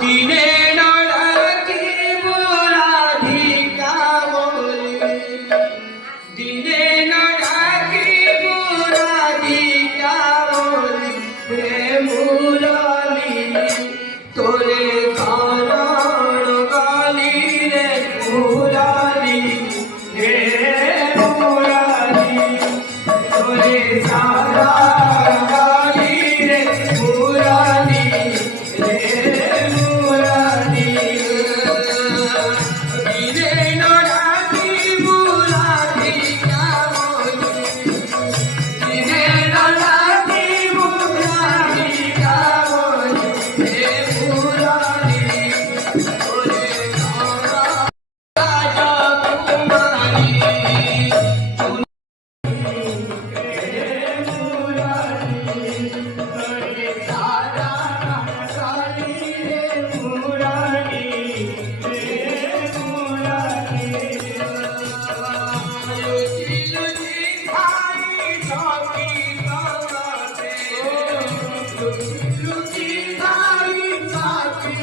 দিনে নড়াকিব রাধিকা বলি, দিনে নড়াকিব রাধিকা বলি, রে মুরালি তোরে কারণ গালি রে মুরালি, রে মুরালি তোরে সারা গালি রে মুরালি, রে মুরালি দিনে নড়াকিব রাধিকা বলি, দিনে নড়াকিব রাধিকা বলি, রে মুরালি তোরে রাজকুমারী, লুচি ভাই সাথী